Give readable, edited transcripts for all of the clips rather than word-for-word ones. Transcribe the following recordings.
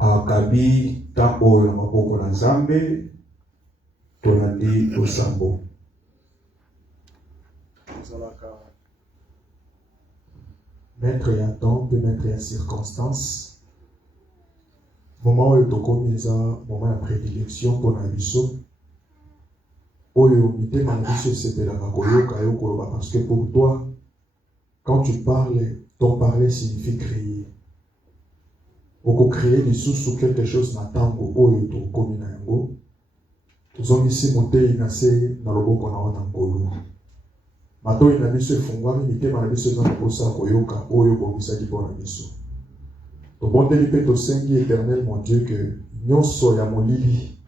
akabi tambo ya maboko na Nzambe tolandi osambo. Maître ya temps peut mettre ya circonstance. Moment où tokomi eza moment ya prédilection pour na biso. Oyo mitema na biso sepelaka koyoka yo koloba parce que pour toi, quand tu parles, ton parler signifie créer. Oko créer lisusu quelque chose na tango oyo tokomi na yango. Tozongisi motei na se na loboko na wana nkolo. Matoi na biso efungwami mitema na biso eza na posa koyoka oyo bomisaki mpo na biso. Tobondeli mpe tosengi éternel mon Dieu que nyonso ya molili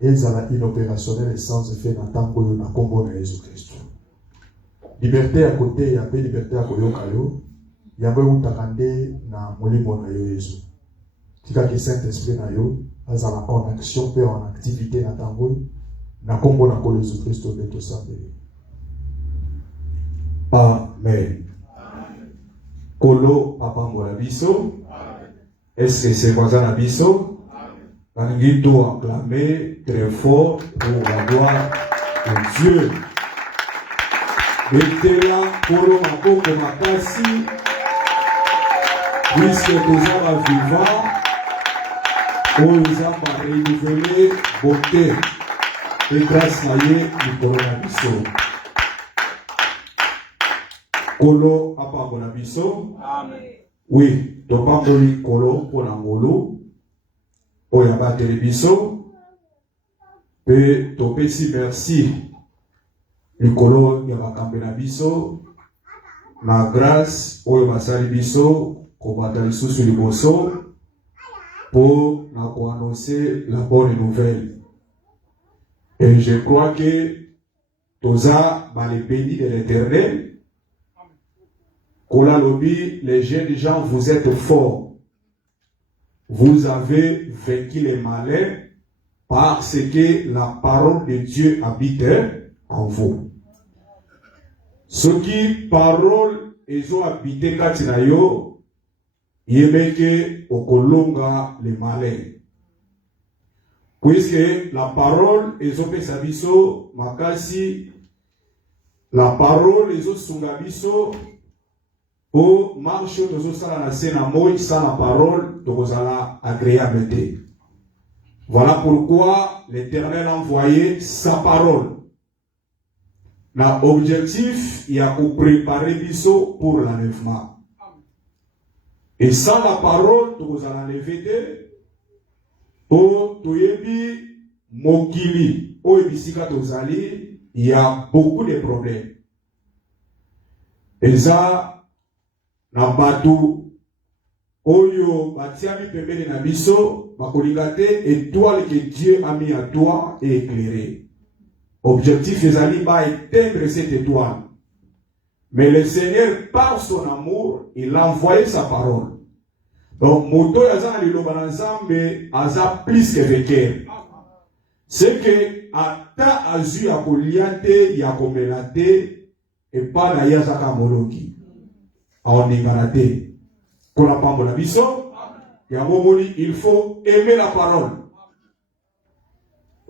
ezala inopérationnel et sans effet na ntango oyo na kombo na Yesu Kristo. Liberté ya kote ya mpe liberté ya koyoka yo yango eutaka nde na molimo na yo Yesu. Tikaki Saint-Esprit na yo azala en action mpe en activité na ntango oyo na kombo na nkolo Yesu Kristo nde tosambeli. Amen. Kolo papa mbola biso. Est-ce que c'est voisin à biso? On doit acclamer très fort pour la gloire de Dieu. Mettez-la pour le mako makasi, puisque nous sommes vivants, nous avons renouvelé beauté et grâce à Dieu du coronavirus. Kolo apa bonabiso. Amen. Oui, topamboli kolo pour l'angolo. Oyaba telebiso. Pe topesi merci. Likolo yabakambe na biso. Na grâce oyaba sali biso kobata lisusu liboso pour na ko annoncer la bonne nouvelle. Et je crois que toza les bénis de l'Éternel. Kola lobi, les jeunes gens, vous êtes forts. Vous avez vaincu les malins parce que la parole de Dieu habite en vous. Ce qui parole ils ont habité katinayo, yemeke okolonga les malins. Puisque la parole ils ont fait sa biso, makasi, la parole ils ont sungabiso. Pour marcher dans la scène à moi, sans la parole, donc la agréabilité. Voilà pourquoi l'Éternel a envoyé sa parole. L'objectif, il y a pour préparer biso pour l'enlèvement. Et sans la parole, donc l'enlever, pour toyebi mokili, oebisika tozali, il y a beaucoup de problèmes. Et ça, na batu oyo batiami pembeni na biso bakolingate étoile que Dieu a mis à toi et éclairé. Objectif ezali ba éteindre cette étoile. Mais le Seigneur par son amour, il a envoyé sa parole. Donc moto yaza liloba na Nzambe aza plus que vainqueur. C'est que ata azu ya koliate ya komelate et pas na yazaka moloki. On est garaté. Qu'on a pas mon abisso. Il faut aimer la parole.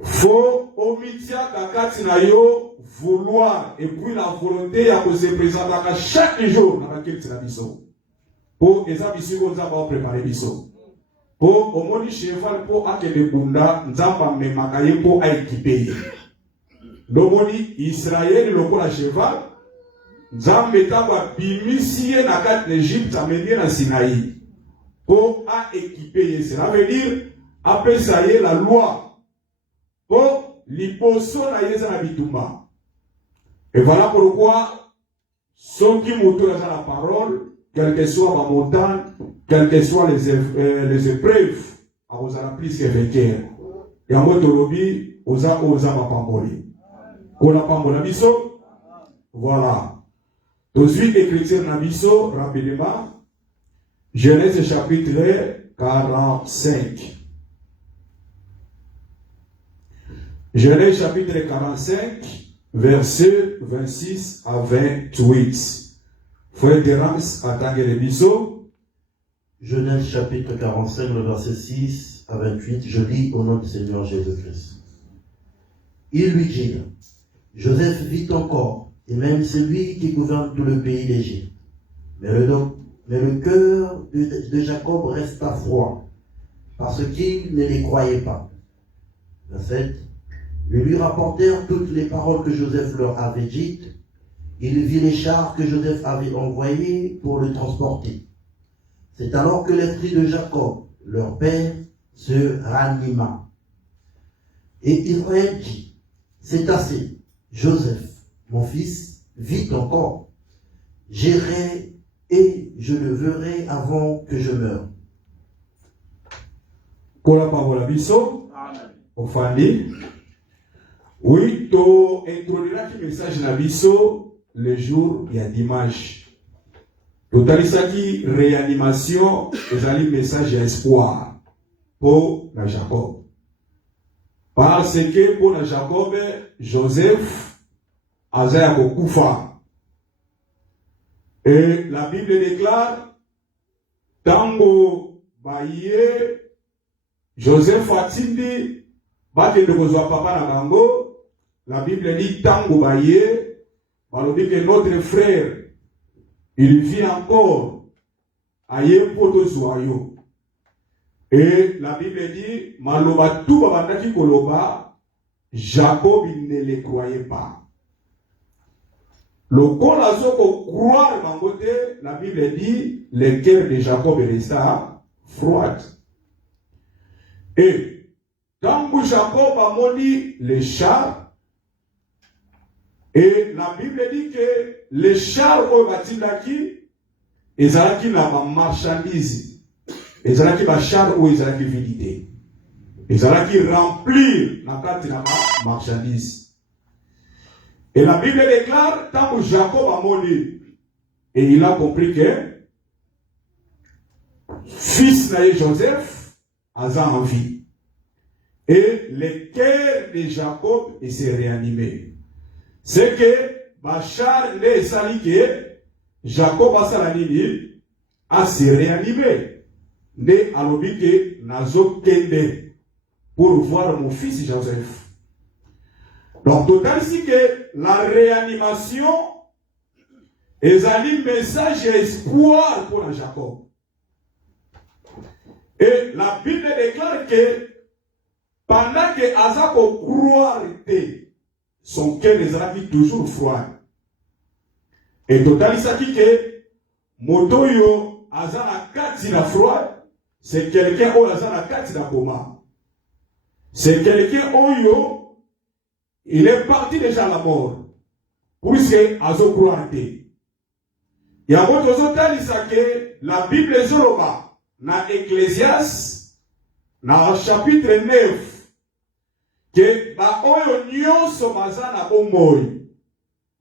Faut omitia kakatinayo vouloir et puis la volonté à se présenter chaque jour dans laquelle tu l'abisso. Pour les abissus qu'on a préparé bisso. Pour au moni cheval pour akele bunda nzamba me makaye pour équiper. L'omoni Israël le pour la cheval. Nzambe taba bimisie na kat l'Égypte amené na Sinaï pour à équiper. Cela veut dire appeler la loi pour l'hyposo na yeza na bitumba. Et voilà pourquoi ceux qui montrent la parole, quelle que soit la montagne, quelles que soient les épreuves, à vous en plus que vainqueur. Et en mode lobby, osa ma pamboli. On a pambola biso. Voilà. Tout de suite, les chrétiens Nabiso, rapidement, Genèse chapitre 45. Genèse chapitre 45, versets 26 à 28. Frère Terence, attendez les bisous. Genèse chapitre 45, le verset 6 à 28, je lis au nom du Seigneur Jésus-Christ. Il lui dit, Joseph vit encore, et même celui qui gouverne tout le pays d'Égypte. Mais le cœur de Jacob resta froid, parce qu'il ne les croyait pas. Verset 7. Ils lui rapportèrent toutes les paroles que Joseph leur avait dites. Il vit les chars que Joseph avait envoyés pour le transporter. C'est alors que l'esprit de Jacob, leur père, se ranima. Et Israël dit, c'est assez, Joseph, mon fils, vit encore. J'irai et je le verrai avant que je meure. Pour la parole à Bisso, au Fandi, oui, tu introduiras le message à Bisso le jour, il y a dimanche. Totalisaki réanimation, vous avez le message d'espoir pour la Jacob. Parce que pour la Jacob, Joseph a beaucoup fait. Et la Bible déclare, Tango Baye, Joseph Atindi, Bate de Gozoa Papa Nabango, la Bible dit Tango Baye, on dit que notre frère, il vit encore à Yepotozoayo. Et la Bible dit, Maloba tout babandaki koloba, Jacob il ne les croyait pas. Le col croire bangote, la Bible dit, le cœur de Jacob resta froid. Et quand Jacob a moli les chars, et la Bible dit que les chars au Batindaki, ils ont la marchandise. Ils ont la char ou ils ont la vidité. Ils ont remplir la marchandise. Et la Bible déclare, tant que Jacob a moli, et il a compris que fils de Joseph a en vie. Et le cœur de Jacob s'est réanimé. C'est que Bachar ne sali que Jacob a se réanimé. Ne alobi que nazo kende pour voir mon fils Joseph. Donc total ici que la réanimation est un message d'espoir pour Jacob. Et la Bible déclare que pendant que Azako croire son cœur est toujours froid. Et total ici que Motoyo Azana Kati la froid, c'est quelqu'un qui Azana Kati la coma. C'est quelqu'un qui il est parti déjà à la mort. Puisque Azo croire. Il y a la Bible Zoroba, dans Ecclésias, dans le chapitre 9, que ba oyo nyonso bazana bomoi,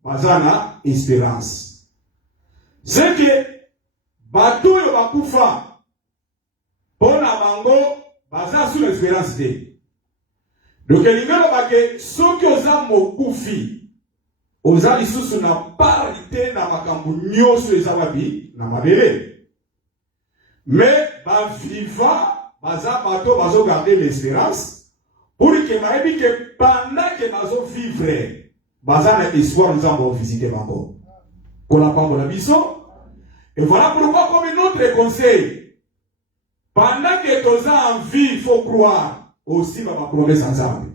bazana espérance. C'est que bato yo bakufa, pona bango baza sur l'espérance de. Donc il y a que ceux qui ont mokufi, oza lisusu na parité na makambu nyonso ezababi na mabele. Mais ba viva baza bato bazo garder l'espérance pour que maïbi que pendant que bazo vivre baza na espoir nous avons visité bango. Pour la parole de la mission. Et voilà pourquoi comme notre conseil, pendant que tu as envie, il faut croire aussi ma promesse ensemble.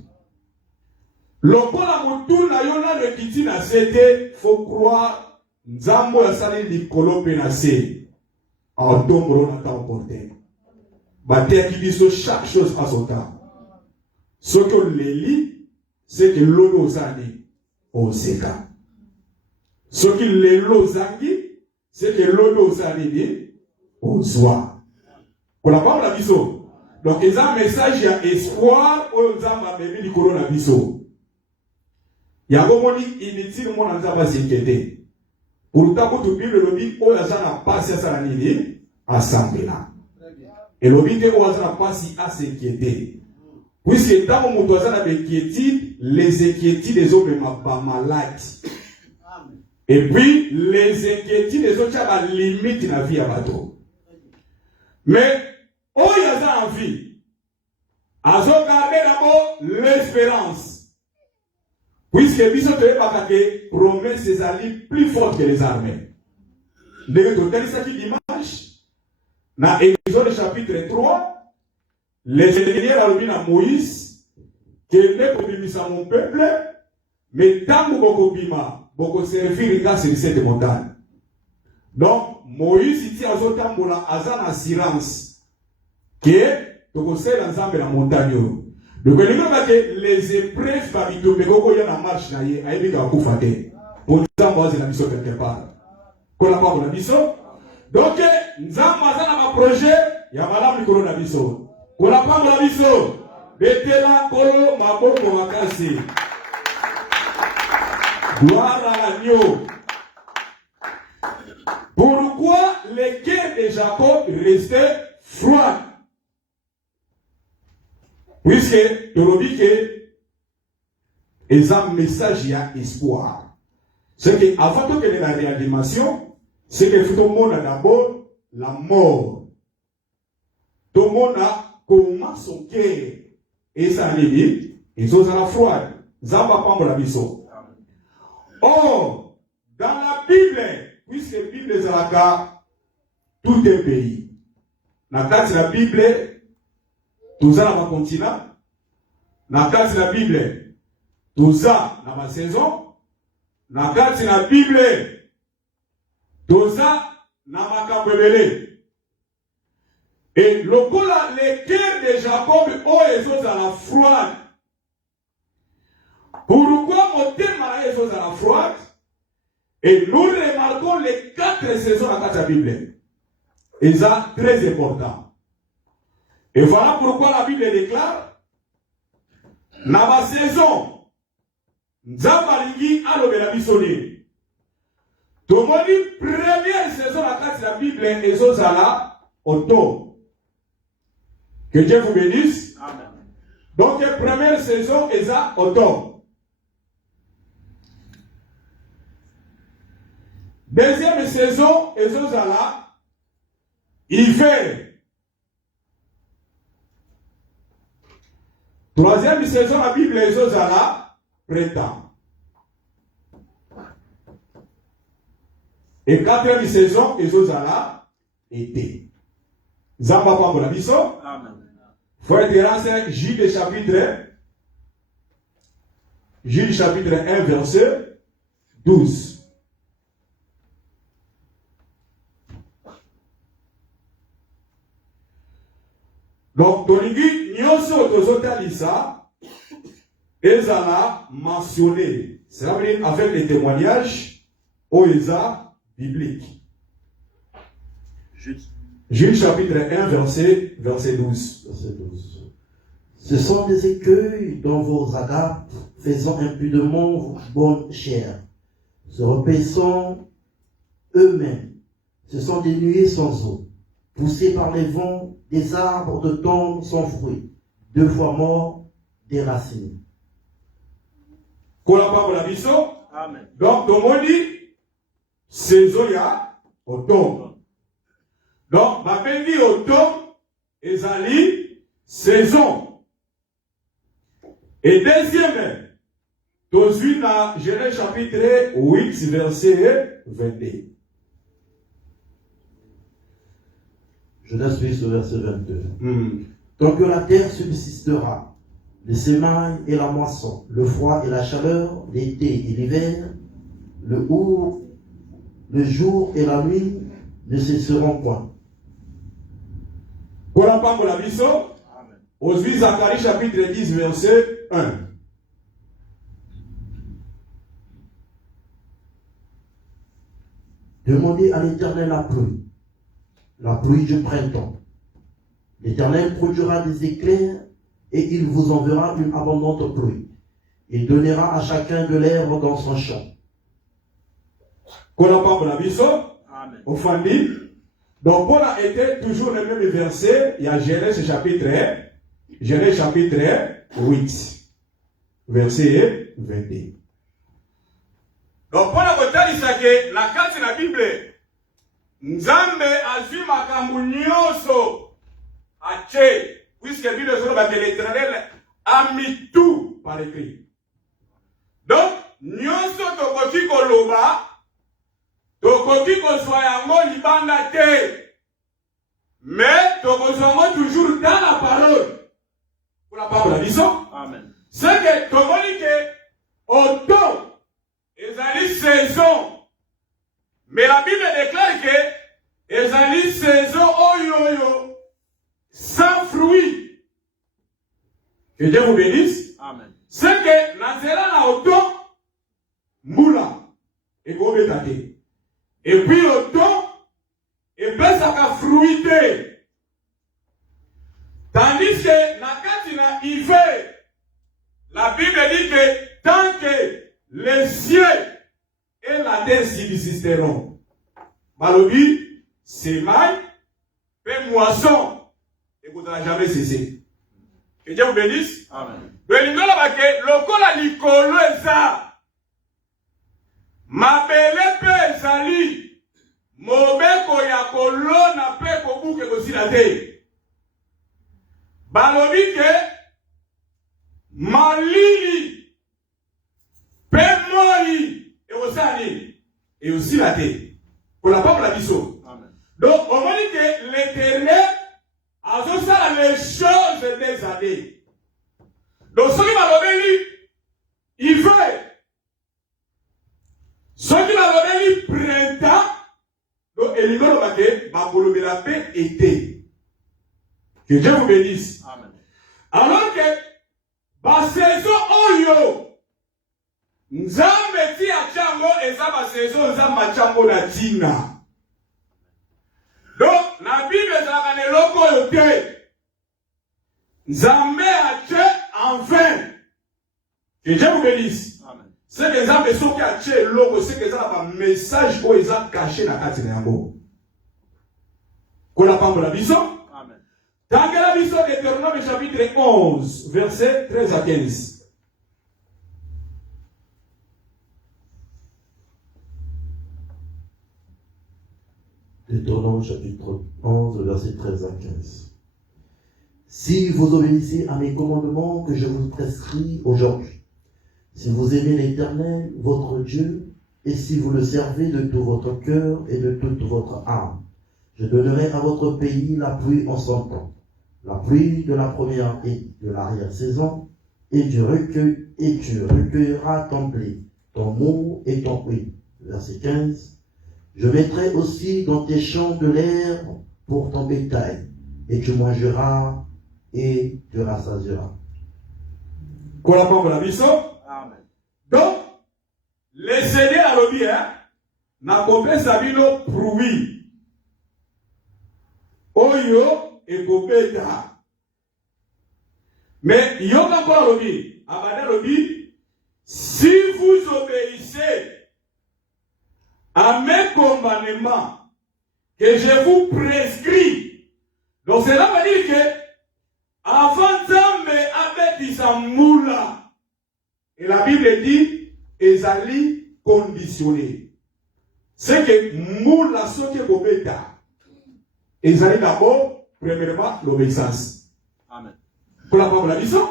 Lokola mutuna yona le kiti na sete, faut croire nzambo ya sali likolo pe na se. En tombeau na temps porté. Bate qui dit chaque chose à son temps. Ce que les lit, c'est que l'eau zani au seka. Ce qui les lozangi, c'est que l'eau zani au soir. Pour la parole de la mission. Donc, il y a un message d'espoir aux hommes à bébé du coronavirus. Il y a un moment inutile, le monde n'a pas s'inquiéter. Pour le temps où tu vis le lobby, on a passé à sa ligne, assemblée là. Et le lobby, on a passé à s'inquiéter. Puisque dans mon monde, on a des inquiétudes, les inquiétudes des hommes ne pas malades. Et puis, les inquiétudes des autres, il y a la limite de la vie à bateau. Mais, oh, il y a envie. Azo garder d'abord l'espérance. Puisque Biso te pas que promesse ses alliés plus fortes que les armées. De total ça qui dimanche, dans Exode chapitre 3, les Seigneur a dit à Moïse que ne pas mon peuple, mais tant que beaucoup bima, beaucoup servir dans cette montagne. Donc, Moïse dit à Zotam pour la azan assurance que tu conseilles l'ensemble de la montagne. Donc, les épreuves parmi tout, mais quand il y a une marche, il y a une marche. Pour nous, c'est la mission quelque part. Qu'on n'a pas pour la mission. Donc, nous avons un projet, il y a madame Nicolas la mission. Qu'on n'a pas pour la mission. Betela, Kolo, Mabo, Momakasi. Gloire à l'agneau. Pourquoi les cœurs de Jacob restaient froids? Puisque tu dis que ils ont un message, il y a espoir. C'est qu'avant que la réanimation, c'est que tout le monde a d'abord la mort. Tout le monde a commencé son cœur. Et ça veut dire, ils ont la froide. Ils n'ont pas la mission. Or, dans la Bible, puisque la Bible est à tout un pays. Dans la Bible, tout ça dans le continent. Dans la Bible, tout ça dans ma saison. Dans la Bible, tout ça dans ma campebele. Et le cœur de Jacob, oh, ils sont à la froide. Pourquoi on thème à la froide? Et nous remarquons les 4 saisons dans la Bible. Et ça, très important. Et voilà pourquoi la Bible déclare, dans ma saison, Nzambalingi alobela bisoni. Tout le monde dit, première saison de la Bible, et Zozala, automne. Que Dieu vous bénisse. Amen. Donc, première saison, et ça, automne. Deuxième saison, et Zozala, hiver. Troisième saison, la Bible est Zozala, printemps. Et quatrième saison, est Zozala, été. Zamba pas pour la mission. Amen. Faut être renseigné, Jude chapitre 1, verset 12. Donc, Toningi, Nyoso Tozotalisa, Ezala mentionné. Ça veut dire avec les témoignages, Oeza biblique. Jude chapitre 1, verset 12. Verset 12. Ce sont des écueils dans vos agapes, faisant impudemment vos bonnes chairs, se repaissant eux-mêmes. Ce sont des nuées sans eau, poussés par les vents, des arbres de tombe sans fruit, 2 fois morts, déracinés. Amen. Donc, tout le monde dit, saison ya, automne. Donc, ma béni automne, ezali, saison. Et deuxième, dans Genèse chapitre 8, verset 22. Genèse 8, verset 22. Tant que la terre subsistera, le semail et la moisson, le froid et la chaleur, l'été et l'hiver, le jour et la nuit ne cesseront point. Pour la part de la mission, aujourd'hui Zacharie chapitre 10, verset 1. Demandez à l'Éternel la pluie du printemps. L'Éternel produira des éclairs et il vous enverra une abondante pluie. Il donnera à chacun de l'herbe dans son champ. Qu'on n'a pas pour la mission, au famille. Donc, on a été toujours le même verset. Il y a Genèse chapitre 8, verset 22. Donc, on a retenu ça que la carte de la Bible, Nzambe azwi makambo nyonso ache, puisque Bible solo que l'Éternel a mis tout par écrit. Donc nyonso tokoki koloba, tokoki kozwa yango libanda te, mais tokozwa yango toujours dans la parole. Pour la parole de l'Isson. Amen. C'est que tomoni que autant ezali saison, mais la Bible déclare que ezali saison oyoyo sans fruit. Que Dieu vous bénisse. Amen. C'est que nazela na autant mbula et gobetate. Et puis autant et pesaka fruit te. Tandis que nakati na hiver, la Bible dit que tant que les cieux et la terre subsisteront, Balobi, semaille, fait moisson, et vous n'allez jamais cesser. Que Dieu vous bénisse. Amen. Belingola bake, lokola likolo eza, mabele pe ezali, mobeko ya kolona pe kobuke kosila te. Balobi ke malili pe moi et osani et aussi la terre. Pour la parole de la vision. Donc on va dire que l'Éternel a fait ça les choses des années. Donc ce qui m'a donné il veut. Ce qui m'a donné printemps. Donc il va dire la paix été. Que Dieu vous bénisse. Amen. Alors que, ba saison oyo, nzambe ti achango eza ba saison nzambe achango na tina. Donc, la Bible ezalaka na eloko oyo te. Nzambe ache en vain. Que Dieu vous bénisse. Amen. C'est que nzambe soki ache eloko, c'est que ezalaka ba message oyo eza caché na kati na yango. Kola pambola biso. Dans la vision de Deutéronome chapitre 11, versets 13 à 15. Deutéronome chapitre 11, versets 13 à 15. Si vous obéissez à mes commandements que je vous prescris aujourd'hui, si vous aimez l'Éternel, votre Dieu, et si vous le servez de tout votre cœur et de toute votre âme, je donnerai à votre pays la pluie en son temps, la pluie de la première et de l'arrière-saison, et tu recueilleras ton blé, ton mou et ton huile. Verset 15. Je mettrai aussi dans tes champs de l'herbe pour ton bétail, et tu mangeras et tu rassasieras. Amen. Donc, les Seigneurs à l'objet, n'a compris sa vie prouvi. Oyo, et Gobeta. Mais il y a encore l'objet. Abada l'objet. Si vous obéissez à mes commandements que je vous prescris, donc cela veut dire que avant Zambe avait sa moula. Et la Bible dit, ezali conditionné. C'est que moula soke Gobeta. Ezali d'abord premièrement, l'obéissance. Amen. Pour la parole de la vision,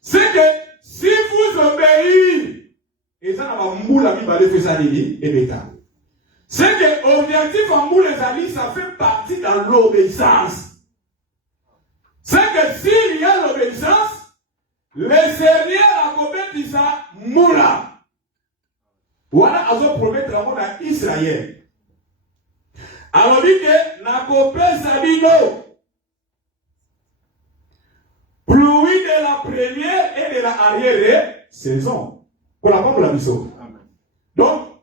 c'est que si vous obéissez, et ça n'a pas moula mi balé fait ça et bêta. C'est que l'objectif en moula les alliés, ça fait partie dans l'obéissance. C'est que s'il y a l'obéissance, les Seigneurs a commis ça moula. Voilà, à ce promettre à mon Israël. Alors, dit que n'a coupé sa vie pluie de la première et de la arrière-saison. Pour la parole de la mission. Donc,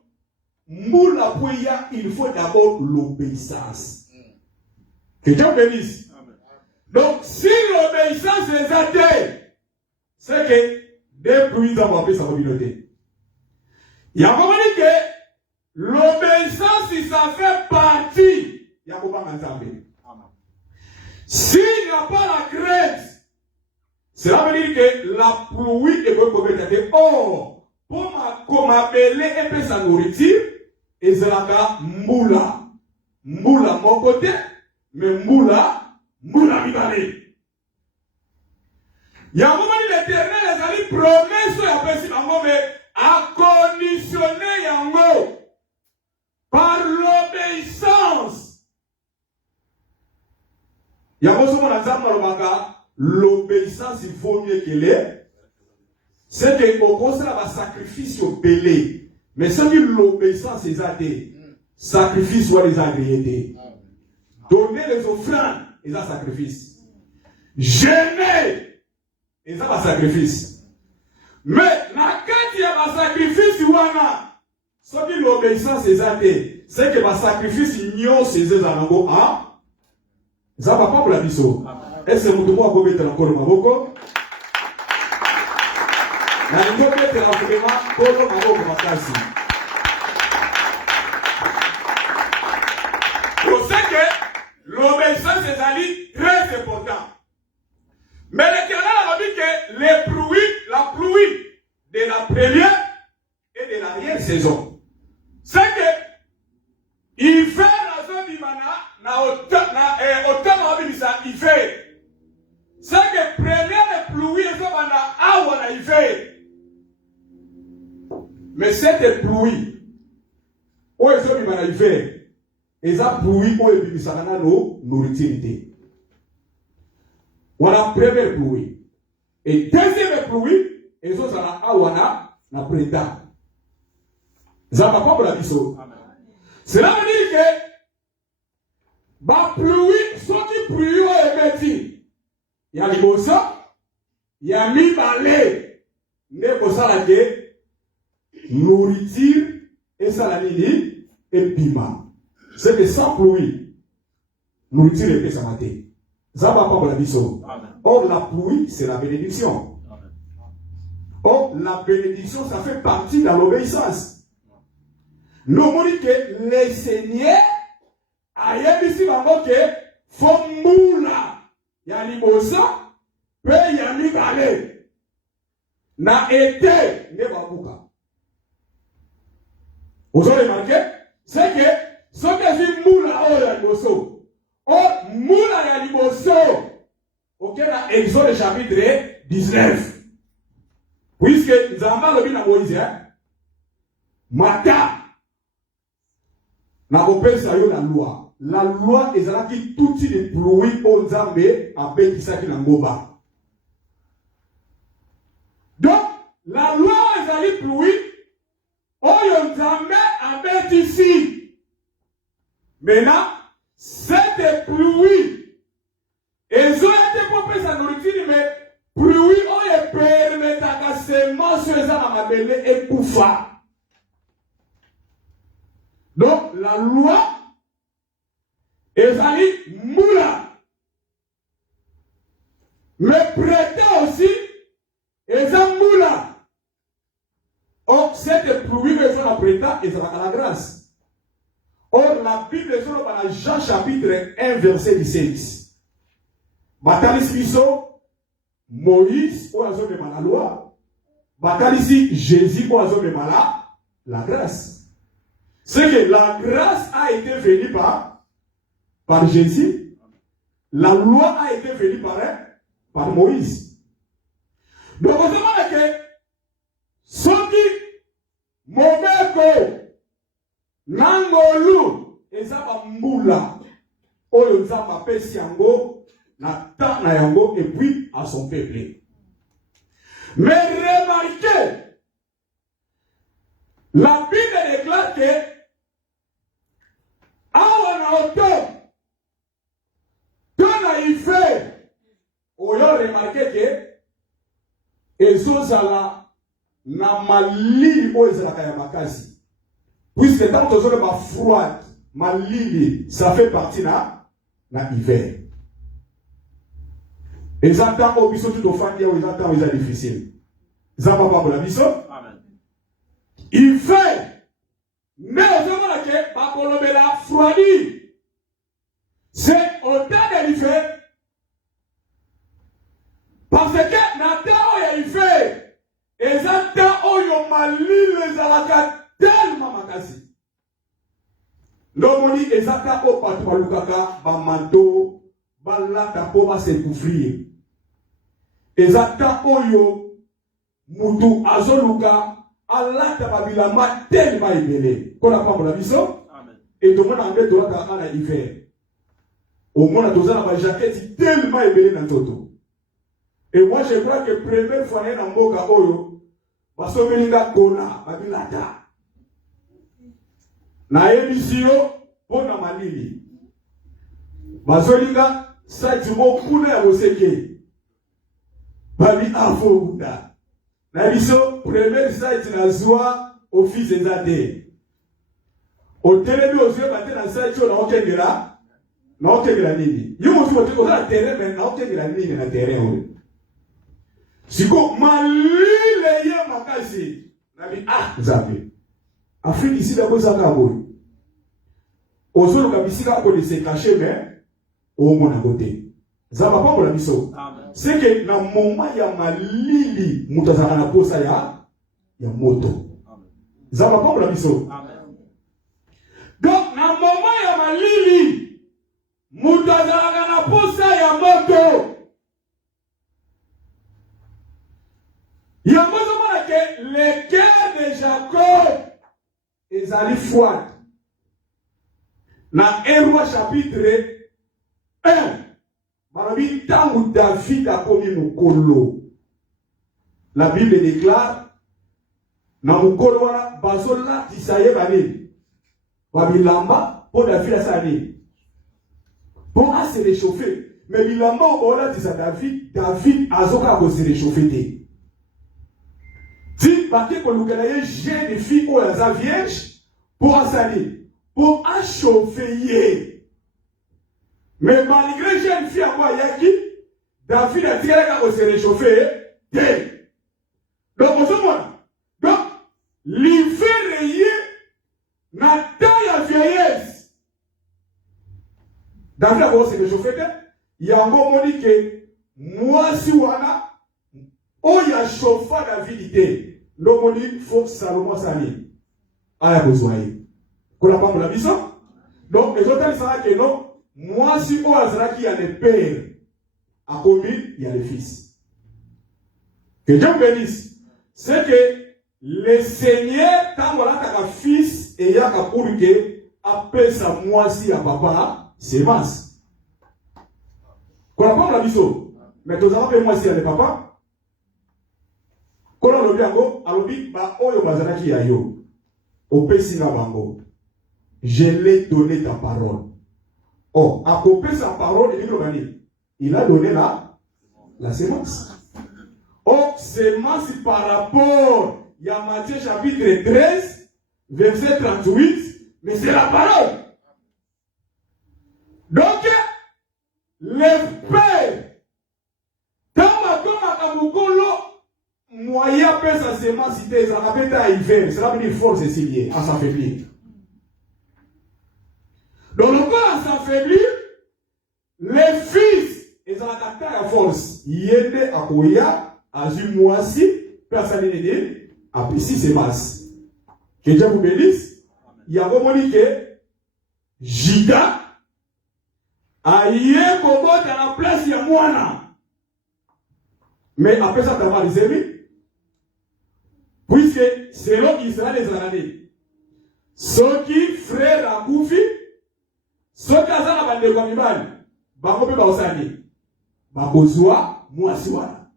moula pouya, il faut d'abord l'obéissance. Que Dieu bénisse. Donc, si l'obéissance est atteinte, c'est que des pluies vont appeler sa communauté. Il y a comment dire que l'obéissance, si ça fait partie, il y a comment m'entendre. S'il n'y a pas la crainte, cela veut dire que la pluie est bonne comme or, pour m'appeler et puis sa nourriture, et c'est la moula. mbula mon côté, mais mbula mibale. Yango mani l'Éternel ezali promesse ya pesi bango mais a conditionné yango par l'obéissance. Yango somo na nzambe alobaka l'obéissance il vaut mieux que les. C'est que au conseil va sacrifice au belé. Mais ce qui l'obéissance est athée. Sacrifice ou les agréés. Donner les offrandes et un sacrifice. Jeûner et ça va sacrifice. Mais la quand il y a un sacrifice wana, ce qui l'obéissance est athée. C'est que le sacrifice igno ces anango a. Ça va pas pour la biso. Est-ce que vous devez commettre encore le maboko? Na ndio mettre la vraiment pour maboko makasi. Pour ça que l'obéissance est très important. Mais l'Éternel a dit que la pluie de la première et de l'arrière-saison, c'est que il fait la zone d'Imana, il fait. C'est que première pluie est il fait. Mais cette pluie, où est-ce qu'il fait? Et ça pluie où est bisakana no nourriture. On a première pluie. Et deuxième pluie, et ça ça a awana na prenda. Ça va pas pour la biso. Cela veut dire que ba pluie, ce qui pluie est métier. Il y a les bossa, il y a mi balé, ne bossa la que nourriture et ça la nini et piment. C'est que sans pluie, nourriture et paix ça maté. Ça va pas pour la biso. Or la pluie, c'est la bénédiction. Or la bénédiction, ça fait partie de l'obéissance. Nous avons dit que les seigneurs aient ici que font moula. Il y a l'ibosa, puis il y a l'ibale. Na été, ne va pas. Vous avez remarqué? C'est que ce que dit moula, oh, il y a l'iboso. Oh, moula, il y a l'iboso. Ok, dans Exode chapitre 19. Puisque nous avons le bien à Moïse, Mata, n'a pas la loi. La loi est là qui tout les pluies aux Zambé à Békisaki Nangoba. Donc, la loi est là qui pluie aux Zambé à Békisaki. Maintenant, cette pluie, ils ont été propres à nourriture, mais pluie on permet à semence sur les amabélés et koufa. Donc, la loi est allée moula. Mais prêter aussi, est à moula. Or, cette pluie que sont prêtée est à la grâce. Or, la Bible est dans Jean chapitre 1, verset 17. Batalis Biso, Moïse, ou azome la loi. Batalis Jésus, ou azome la grâce. C'est que la grâce a été venue par Jésus. La loi a été venue par Moïse. Donc, on se demande que ce qui Mobeko Nangolu ezaba moula oyo nzamba pesi yango na ta na yango et puis à son peuple. Mais remarquez, la Bible déclare que awa auto tona ife oyo remarqué que ezozala na malili oyo ezalaka ya makasi. Puisque tant que nous avons froid, malili, ça fait partie na hiver. Et ça tant au biso tout au famille ou ça tant c'est difficile. Ça va pas pour la biso. Amen. Il fait mais au moment que ba kolobela froidi. C'est au temps de l'hiver. Parce que na temps où il fait et ça temps où yo malili ezalaka tellement makasi. Nomoni ezaka o patu balukaka ba manteau balata po ba se couvrir. Ezaka oyo mutu azoluka alata babilamba tellement ebele. Kona pambola biso? Amen. Et tout le monde en met droit à hiver. Au moins la dosana ba jaquette tellement ebele na toto. Et moi je crois que première fois na mboka oyo basomelinga kona babilata. Na emisio pona malili bazolinga site mokuna ya boseke babi afogunda na biso premier site na zwa office ezate otelemi ozwe bate na site na okengela nini yumo tu bote oza terrain mais na okengela nini na terrain oyo siko malile ye makasi na bi zape Afrique ici d'abord ça ka boy ozolo kabisika ko se cacher mais au mon à côté ça va pas pour la biso c'est que na moment ya malili mutazana na posa ya moto ça va pas pour la biso donc na moment ya malili mutazana na posa ya moto ya moto mona que le cœur de Jacob ezali froid. Dans 1 Roi chapitre 1, Marabi tangu David a commis mukolo. La Bible déclare, na mukolo wana bazola tisaye bani. Babilamba pour David a sali. Pour à se réchauffer. Mais bilamba au la tisa David azoka ko se réchauffer. Si baké ko lukelaye jeune fille ou la vierge pour asali. Pour achauffer. Mais malgré jeune fille à moi yaki, David a tiré quand se réchauffer. Donc on se voit. Donc l'hiver n'a taille vieillesse. David a se réchauffer. Il y a encore dit que moi si wana oh il y a chauffeur David. Donc on dit faut Salomon sali. Aya besoin. Qu'on a pas la vision. Donc, les autres disent que non, moi, si on a qui a des pères, à combien il y a les fils. Que Dieu bénisse. C'est que le Seigneur, quand on a un fils, et il y a un pour que, après ça, moi, si à papa, c'est masse. Qu'on a pas la vision. Mais tu as fait moi, si à les papa. Qu'on a le bien, alors, bah, oh, yo, bazana qui a yo. Au Pessi la bango. Je l'ai donné ta parole. Oh, à couper sa parole, il a donné la sémence. Oh, sémence par rapport, il y a Matthieu chapitre 13, verset 38, mais c'est la parole. Donc, les pères, dans ma moyen peut sa sémence, ça rappelle à hiver, cela veut dire force et lié à s'affaiblir. Donc, le corps s'affaiblit, les fils, ils ont la force. Yende akoya, azumuasi, personne ne dit, après si c'est masse. Que Dieu vous bénisse. Il y a vraiment dit que Jida a yé kobo dans la place ya mwana. Mais après ça, t'as les amis. Puisque selon Israël les années, ceux qui frères à Koufi, ceux qui ont la bande de Komibani, Bakope Baosani, Bakozua, Mouasouana.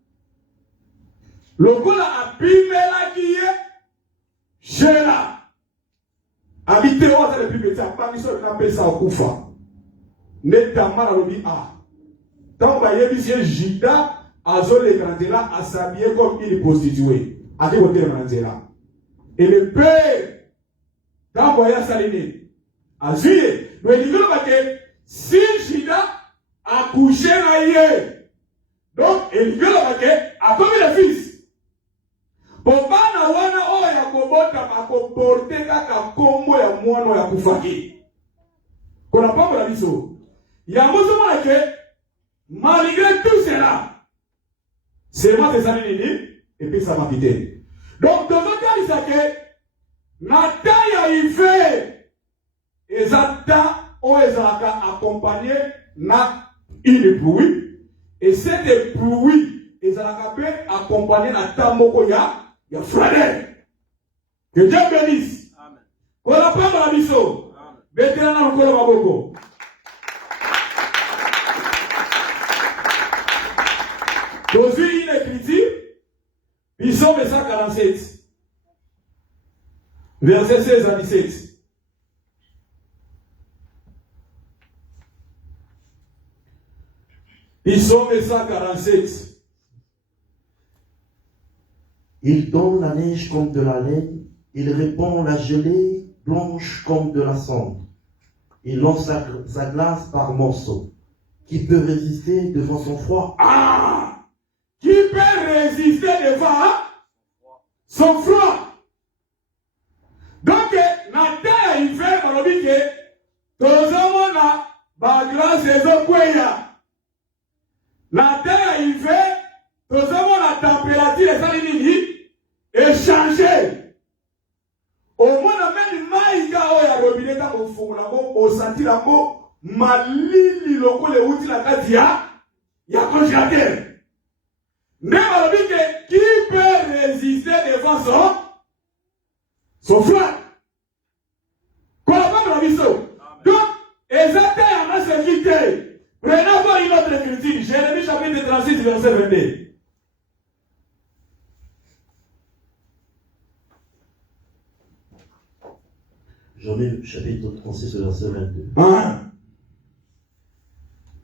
Le Kola a pimela qui est Shela. Habité au hasard de Pimela, ça pas mis sur le appel ça au Koufa. Netamara Robi A. Tant que Yébisier Jida, Azole Grandela a s'habillé comme il est prostitué. A dit côté Grandela. Et le père, tant que Yébisier Saliné, a suivi. Mais il dit que si Jida a couché là, donc il dit que a commis le fils. Pour pas na wana o ya kobota pa comporter kaka kombo ya mwana ya kufaki. Qu'on a pas pour la biso. Il y a un moment que malgré tout cela, c'est moi des années et puis ça m'a quitté. Donc dans le cas il s'est que na taille il fait Ezata o ezalaka accompagné na une pluie. Et cette pluie ezalaka pe accompagné na tamoko ya frère. Que Dieu bénisse. Amen. Pour la part de la biso. Bétena na lokolo maboko. Dans une écriture, Psaume 147, verset 16 à 17. Psaume 147. Il donne la neige comme de la laine, il répand la gelée blanche comme de la cendre. Il lance sa glace par morceaux. Qui peut résister devant son froid? Ah! Qui peut résister devant son froid? Donc, na terre hiver, on dit que tous hommes na ba glace ezokweya. Na terre hiver, tous hommes la température est changée. Au moins, même maïga oya robinet ta ofunga ko osati la ko malili loko le uti la kadia ya congélateur. Mais on dit que qui peut résister devant son froid? Quoi la mission? Donc, exactement à ce qui est. Prenons voir une autre écriture. Jérémie chapitre 36, verset 22. Jérémie chapitre 36, verset 22. Hein?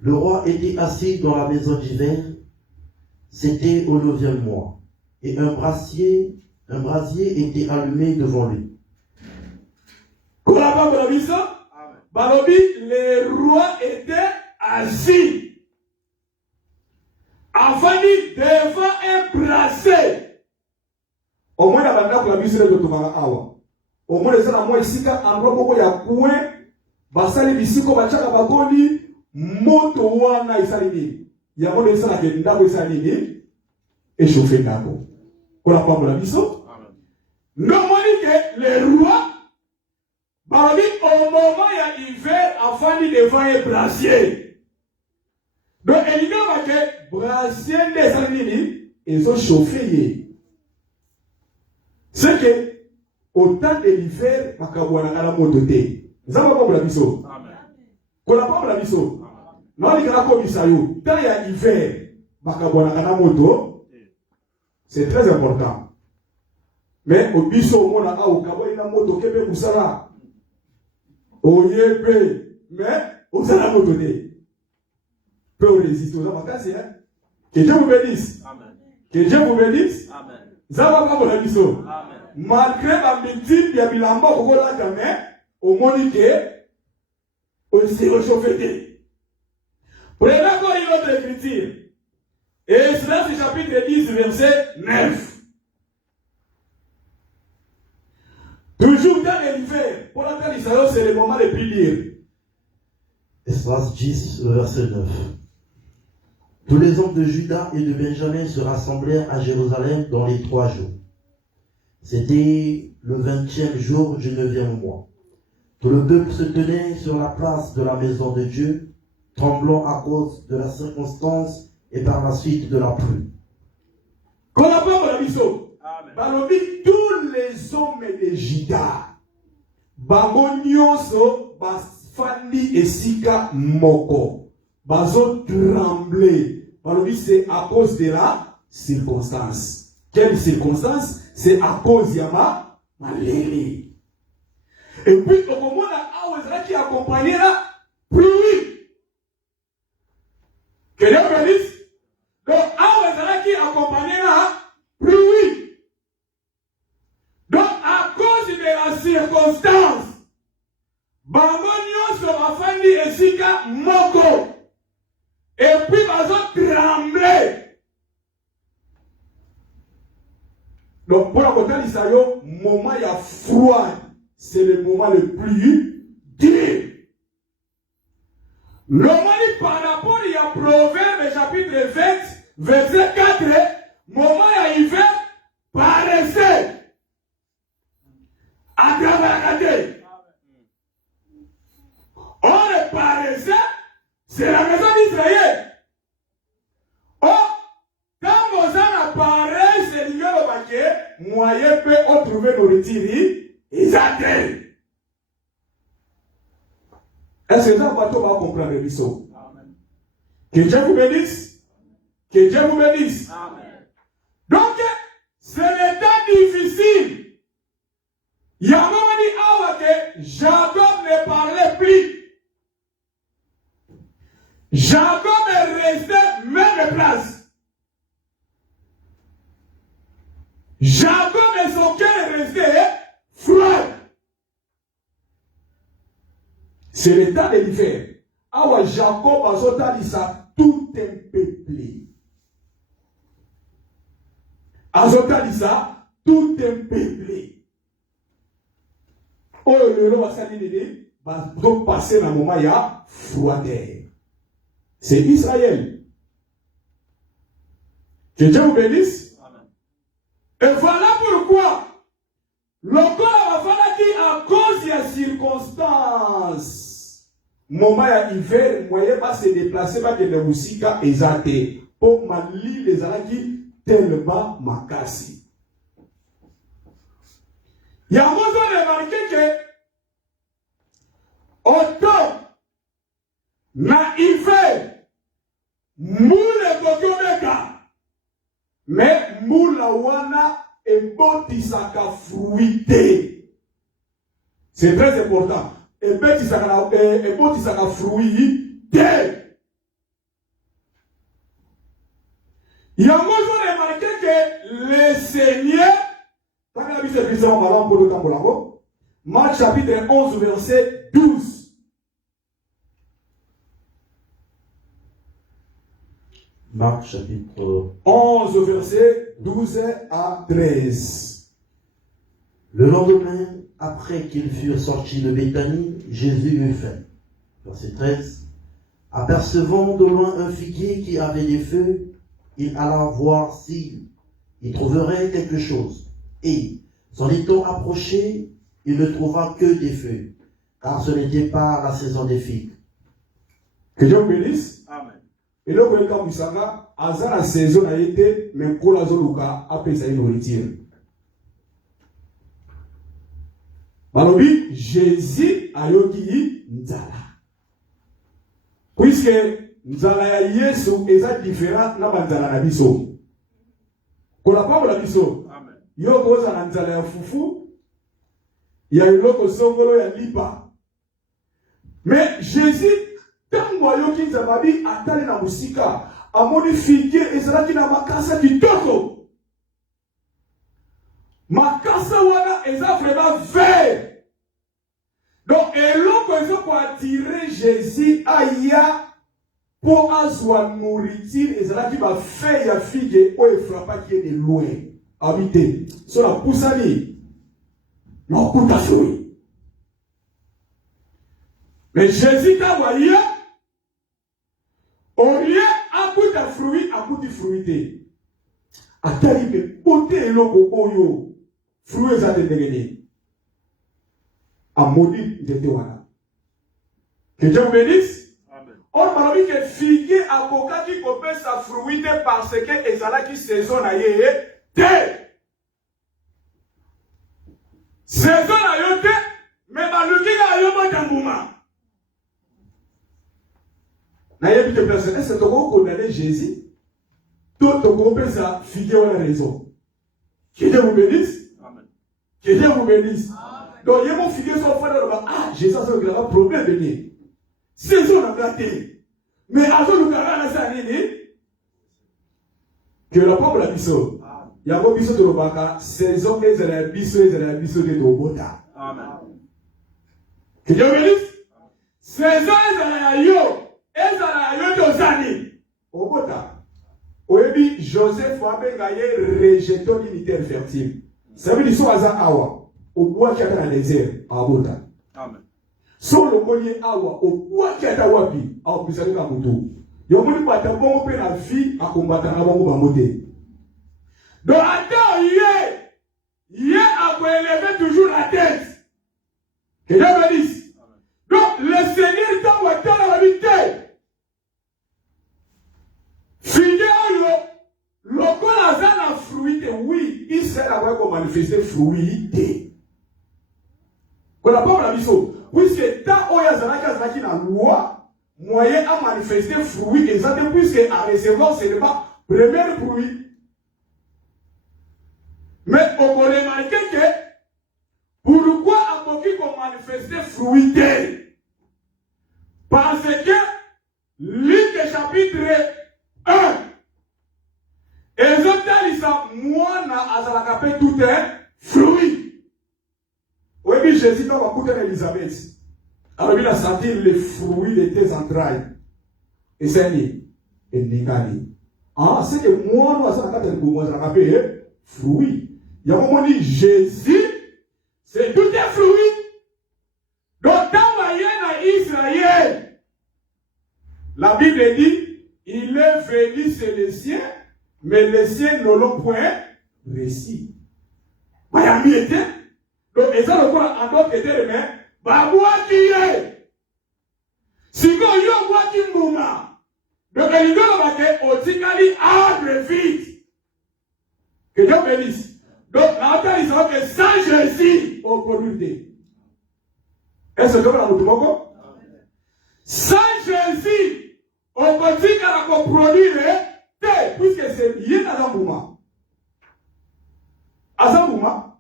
Le roi était assis dans la maison d'hiver. C'était au 9e mois, et un brasier était allumé devant lui. Le roi était assis, avani devant un brasier. Au moins, la bande pour la mission de Tovara Awa. Au moins, les gens à moi ici, quand en gros, il y a coin, basali bisiko bachaka bagoni, moto wana isalini. Il y a des gens qui ont été salini et chauffé d'abo. Pour la part de la mission. Non, que le roi, au moment il y a hiver, afin de devant un brasier. Donc, il y a que brasier des salini, ils ont chauffé. C'est que, au temps de l'hiver, il y a la mototé. Vous avez pas la mission. Pour la part de la mission. Non, il y a comme ça, tant il y a hiver, c'est très important. Mais au biso, on a au Kaboy la moto, Kébé Moussala. Au Yébé, mais au Sala moto. Peut résister aux avantages, hein? Que Dieu vous bénisse. Que Dieu vous bénisse. Zaba pas la biso. Malgré la multitude, il y a bilamba au Gola Kamé, au Monique, aussi au chauffeur. Prenez encore une autre écriture. Et cela, c'est chapitre 10, verset 9. Toujours dans l'hiver, pour la Israël, c'est le moment de prier. Esdras 10, verset 9. Tous les hommes de Juda et de Benjamin se rassemblèrent à Jérusalem dans les 3 jours. C'était le 20e jour du 9e mois. Tout le peuple se tenait sur la place de la maison de Dieu, tremblant à cause de la circonstance et par la suite de la pluie. Tous les hommes de Juda, Bamonioso, Basfandi et Sika Moko, Bazo tremblé. C'est à cause de la circonstance. Quelle circonstance? C'est à cause de ma malérie. Et puis, au moment où qui accompagnait la pluie. Que Dieu bénisse. Donc, où qui accompagnait la pluie. Donc, à cause de la circonstance, Bamonio sera fandi et Sika Moko. Et puis, ils ont tremblé. Donc, pour la côté d'Isaïe, moment il y a froid, c'est le moment le plus dur. Le moment par rapport, il y a Proverbe chapitre 20, verset 4, moment il y a hiver, paraissait à travers la tête. que moyen peut trouver nourriture, ils attendent. Est-ce que ça va comprendre le biseau? Que Dieu vous bénisse. Que Dieu vous bénisse. Amen. Donc, c'est le temps difficile. Il y a un moment que Jacob ne parlait plus. Jacob est resté même place. Jacob et son cœur est resté froid. C'est le temps de l'hiver. Alors Jacob a sorti ça tout un peuple. A sorti ça tout un peuple. Oh le roi Salidé va donc passer dans le moment il y a froideur. C'est Israël. Que Dieu vous bénisse. Amen. Et voilà pourquoi le corps va qui à cause de la circonstance. Moment ya hiver, moyen pas se déplacer, pas de la musique exaltée. Pour mali les alaki tellement makasi. Il y a besoin de remarquer que autant na hiver moule kokobeka mais moule wana ebotisaka fruité. C'est très important. Ebotisaka fruit de. Il y a besoin de remarquer que le Seigneur, Marc chapitre 11 verset 12. Marc chapitre 11 verset 12 à 13. Le lendemain, après qu'ils furent sortis de Béthanie, Jésus eut faim. Verset 13. Apercevant de loin un figuier qui avait des feuilles, il alla voir s'il y trouverait quelque chose. Et, s'en étant approché, il ne trouva que des feuilles, car ce n'était pas la saison des figues. Que Dieu vous bénisse. Amen. Et là, vous voyez comme Moussanga, à la saison a été, mais pour la zone où après ça, il retire. Balobi, Jésus a yoki Nzala. Puisque Nzala ya Yesu est différent na Nzala na biso. Kola pa la biso. Amen. Yo boza na Nzala ya fufu. Ya yoko songolo ya lipa. Mais Jésus, tango yoki Nzababi atale na musika, amoni figuier ezalaki na makasa kitoko. Makasa wana eza vraiment vert. Donc, eloko eza pour attirer Jésus aya pour azwa nourriture ezalaki ba feuille ya figue o efrappa qui est de loin. Habité. Sur la poussani. Non, kuta fruit. Mais Jésus t'a voyé au lieu à kuta fruit, à kuta fruité. Atali me pote eloko oyo. Fruits à dénégrer. À maudit de Théwana. Que Dieu vous bénisse. On m'a dit que figuier à coca qui coupe sa fruité parce que ezala qui saison na yé te. Saison na yote, mais baluki na yomo tambouma. Na yé bite personne, est-ce que tu condamner Jésus? Tout le groupe ça figuier a raison. Que Dieu vous bénisse. Que Dieu vous bénisse. Amen. Donc, il y a mon figuier sur le frère de ah, Jésus a un problème de lui. Saison a gâté. Mais avant de faire la saline, que la peuple a biso. Il y a un biso de l'obaka, saison et la biso de l'obota. Amen. Que Dieu vous bénisse. Saison et la yo de Zani. Obota. Oebi, Joseph Wabengaye rejeton l'unité fertile. Ça veut dire que awa au bois qui est dans le désert à Abota. Amen. Sur le collier awa au bois qui est à Wapi à Opisani Kamutu. Yo moni bata bon pe la vie à combattre na bon bamoté. Donc attends yé a élever toujours la tête. Que Dieu bénisse. Donc le Seigneur t'a ouaté la vérité. Fidèle le col a la fruité oui. Israël a manifesté fruit. Qu'on n'a pas la mission. Puisque tant qu'il y a la loi, moyen à manifester fruit, exactement, puisque à recevoir, ce n'est pas le premier fruit. Mais on peut remarquer que pourquoi Apoki qu'on manifester fruit? Parce que Luc chapitre 1, et autres, moi, na tout un fruit. Oui, mais Jésus va écouter Elisabeth. Alors, il a senti les fruits de tes entrailles. Et c'est dit, et Nikali. Ah, c'est que moi, nous, ça n'a fruit. Il y a un moment dit, Jésus, c'est tout un fruit. Donc, dans moyen à Israël, la Bible dit, il est venu chez les siens, mais les siens ne l'ont point réussi. Miami était. Donc, et ça, le quoi, en d'autres termes, bah, moi qui est. Si vous avez moi qui mouma, donc, il y a un Otikali arbre vite. Que Dieu bénisse. Donc, maintenant, ils savent que sans Jésus, on produit. Est-ce que vous avez entendu? Sans Jésus, on continue à produire, puisque c'est lié à Zambouma. À Zambouma,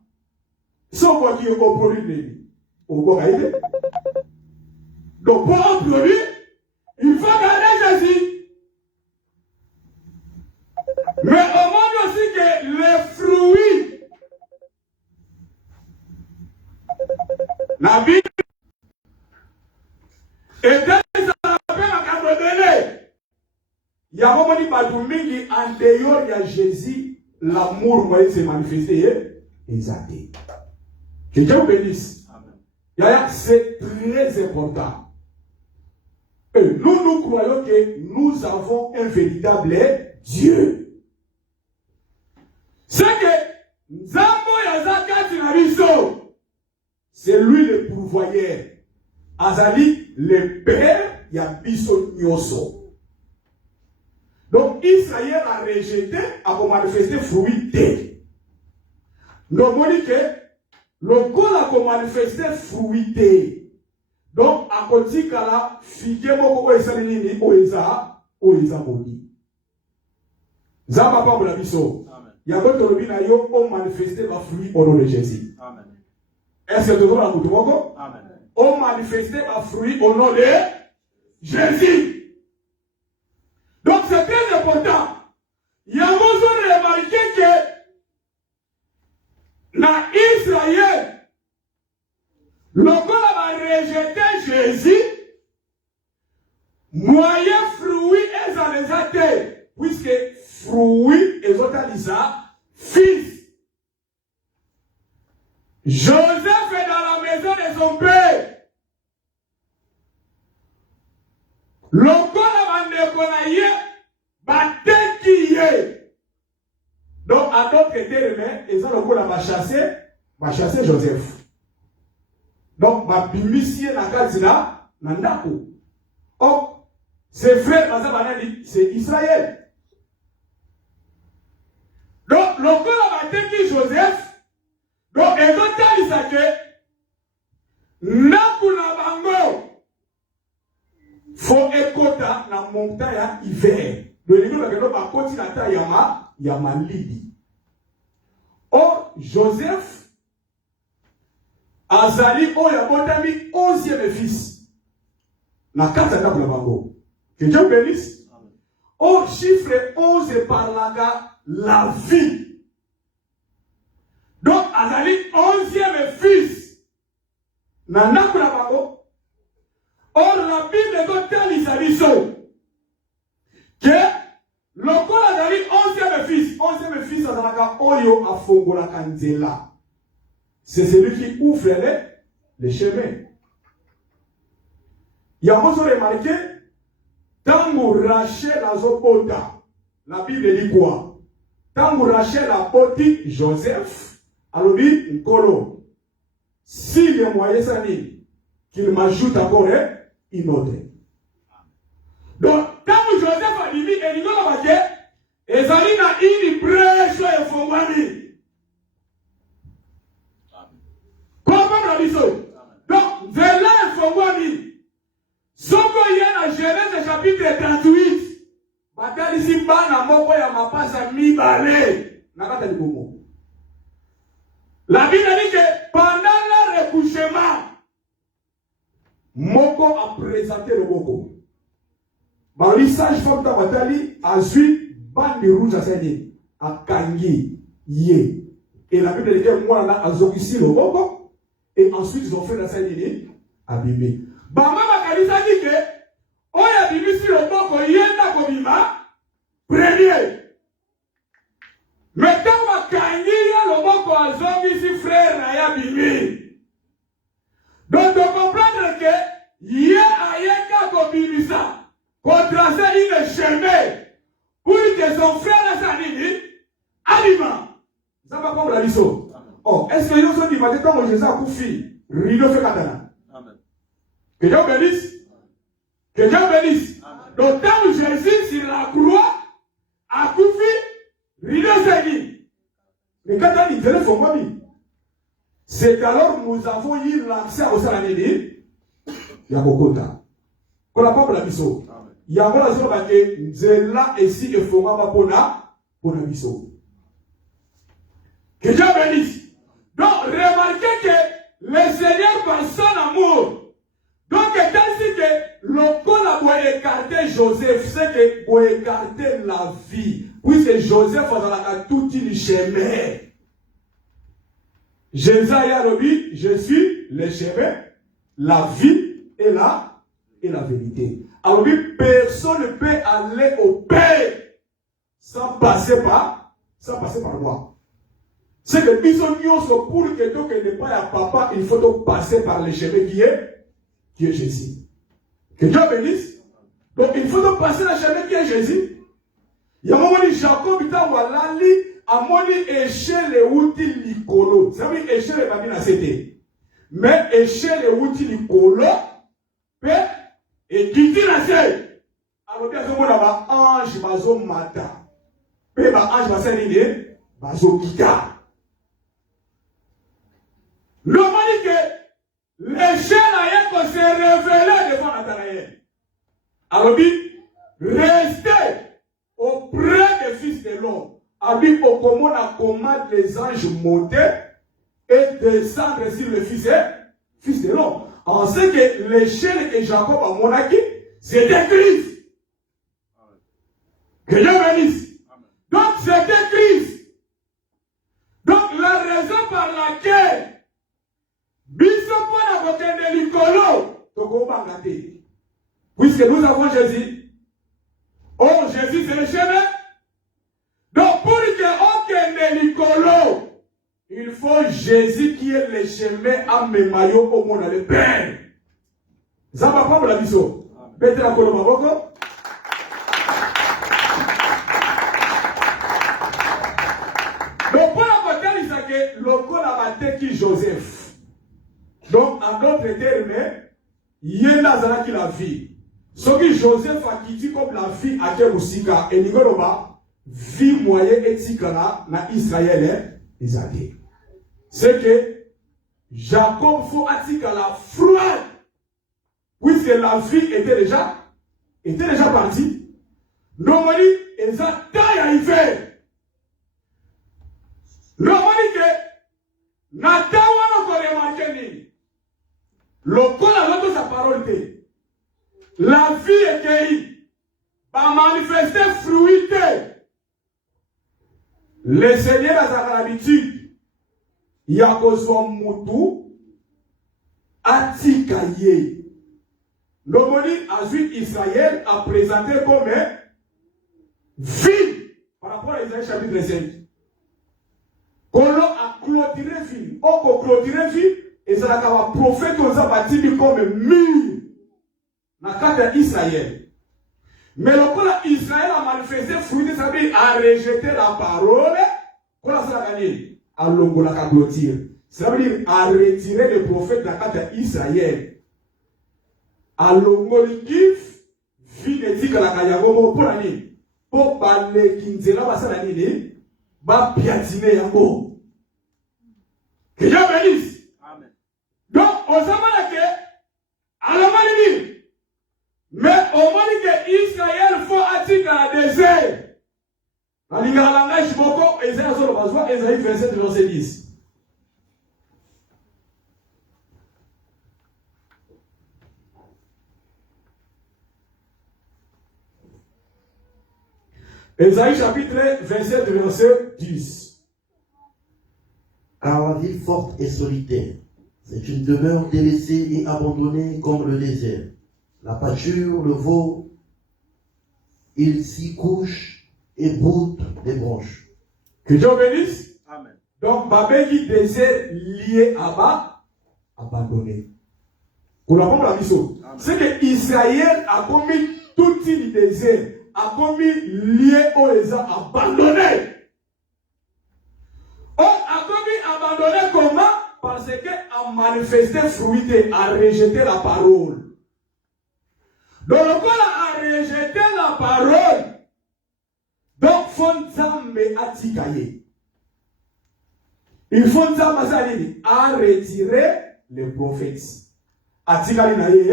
si on voit qu'il faut produire, on va gagner. Donc, pour en produire, il faut garder Jésus. Mais on montre aussi que les fruits, la Bible, et dans les appels à Cameroun, il y a un moment où en dehors de Jésus, l'amour moyen s'est manifesté. Exact. Que Dieu vous bénisse. C'est très important. Et nous croyons que nous avons un véritable Dieu. C'est que Nzambo Yazaka Tinabiso, c'est lui le pourvoyeur. Azali, le père Yabiso Nyoso. Donc Israël a rejeté, a manifesté fruit D. Donc on dit que le col a manifesté fruit D. Donc à côté de la figure moko esalini oeza moni. Zamba pa la biso. Ya ko tolobi na yo on manifesté ba fruit au nom de Jésus. Amen. Est-ce que tu vois la moko? Amen. On manifesté un fruit au nom de Jésus. Donc c'est très important. Il y a besoin de remarquer que dans Israël, lorsqu'on a rejeté Jésus, moyen fruit est dans les athées, puisque fruit est dans fils. Joseph est dans la maison de son père. L'oncle a mandé batté qui est. Donc, à d'autres termes, ils ont l'oncle chassé Joseph. Donc, ma bimisier n'a qu'à dire, Nandako. Oh, ses frères, c'est Israël. Donc, l'oncle a batté qui Joseph. Donc, et donc, il s'agit Nakuna Bango. Faut écouter la montagne hiver. Le niveau de l'eau côté la taille yama Libye. Or, Joseph Azali Oyabotami 11e fils. La carte à table Bango. Que Dieu bénisse. Or, chiffre 11 par la vie. Donc, Azali 11e fils. Nana Kulabango. Or, la Bible est telle que le corps Azali 11e fils. 11e fils, Azalaka Oyo Afongola Kanzela. C'est celui qui ouvre les chemins. Il y a besoin de remarquer, tant que Rachel a Zopota, la Bible dit quoi? Tant que Rachel a poti Joseph, alors dit Nkolo. Si les moyens sont qu'il m'ajoute encore une autre. Donc, quand Joseph a dit, et il a dit, et Zalina, il brèche et Fongwani. mibale. Nakata libomo. La Bible dit que pendant leur recouchement, Moko a présenté le Moko. Bali sage femme Tamatali a suivi bande rouge à Seigneur, à Kangi, Yé. Et la Bible dit que moi, là, a zogisi le Moko. Et ensuite, ils ont fait la Seigneur, abîmé. Bama Makalisa dit que, on a abîmé si le Moko, Yenda Kobima, premier. Mais quand Makangi, le Moko a zogisi frère, Naya Bimi. Donc, de comprendre que Yé a Yeka Kobimisa. Pour tracer une chemin pour que son frère Sanini aliment. Ça va comme la lisso. Oh, est-ce que nous sommes dit maintenant que Jésus a couffé rideau fait katana? Que Dieu bénisse. Que Dieu bénisse. Donc, quand Jésus sur la croix a couffé rideau fait dit. Mais quand on dit téléphone, c'est alors nous avons eu l'accès au Salanini. Il y a beaucoup de temps. Pour la pauvre la lisso. Il y a un peu de Nzela ici et Fongama pour la mission. Que Dieu bénisse. Donc, remarquez que le Seigneur par son amour. Donc, c'est que le col a écarté Joseph, c'est que pour écarter la vie. Puisque Joseph a tout une chemin. Jésus a dit, je suis le chemin, la vie et la vérité. Alors, personne ne peut aller au Père sans passer par moi. C'est que bisognos pour que donc n'est pas à papa, il faut donc passer par le chemin qui est Jésus. Que Dieu bénisse. Donc il faut donc passer le chemin qui est Jésus. Il y a un moment où Jacob est à mon échelle et outil licolo. Ça veut dire échelle et babine c'était. Mais échelle et outil licolo, et qui dit la scène, alors bien sûr, on a un ange bazo mata. Puis ma ange bazo nini, bazo kita. Le moment que l'échelle a été révélé devant Nathanaël. Alors bien, restez auprès des fils de l'homme. Alors bien, au commande à commande les anges monter et descendre sur le fils de l'homme. On sait que l'échelle que Jacob a monaki, c'était Christ. Que Dieu bénisse. Donc c'était Christ. Donc la raison par laquelle Bissopona Bokende Likolo, Tokobangate. Puisque nous avons Jésus. Oh, Jésus c'est le chemin. Donc pour que Okende Likolo, il faut Jésus qui est le chemin à Memayo au monde à le Père. Ça va pas pour la mission. Mettez la colonne à Boko. Donc pour la côté, il s'agit que le col a battu qui Joseph. Donc en d'autres termes, il y a un qui la vie. Ce que Joseph a quitté comme la vie à Kemusika et Nigoroba, vie moyenne et Tikana na Israël et Israël. C'est que Jacob faut attirer la froide, puisque la vie était déjà partie. Normally, ils ont taille à y faire. Normally, que Nathan n'a pas remarqué. Le col a l'autre sa parole. La vie est cueillie, va manifester fruité. Le Seigneur a sa habitude. Yakozwa mutu atikaye. L'homoni a vu Israël a présenté comme ville par rapport à Isaïe chapitre 5. Kolo a clôturé ville. On a clôturé ville et ça a prophète aux abattis comme mur. Na carte d'Israël. Mais le coup Israël a manifesté fruit, ça veut dire a rejeté la parole. Comment ça a gagné? À l'ongola clôture. Ça veut dire à retirer le prophète de la carte d'Israël. À l'ongolikif, vinetik la kayagomo pour l'année. Pour parler kinzela basa l'année, ba piatine yango. Que Dieu bénisse. Amen. Donc, on s'en va là à la maladie. Mais au moment que Israël faut attirer à la désert. Na lingala la ngai shiboko, Esaïe solo bazwa, Esaïe 27 verset 10. Esaïe chapitre 27 verset 10. Car la ville forte est solitaire. C'est une demeure délaissée et abandonnée comme le désert. La pâture, le veau, il s'y couche et boude des branches. Que Dieu bénisse. Amen. Donc, Babeli désert lié à bas, abandonné. Pour la bombe la mission, c'est que Israël a commis tout le désert, a commis lié aux abandonné. On a commis abandonné comment? Parce que a manifesté fruité, a rejeté la parole. Donc, on a rejeté la parole. Donc, Fonzambe a tikaye. Il faut a retiré les prophètes. A tikaye na ye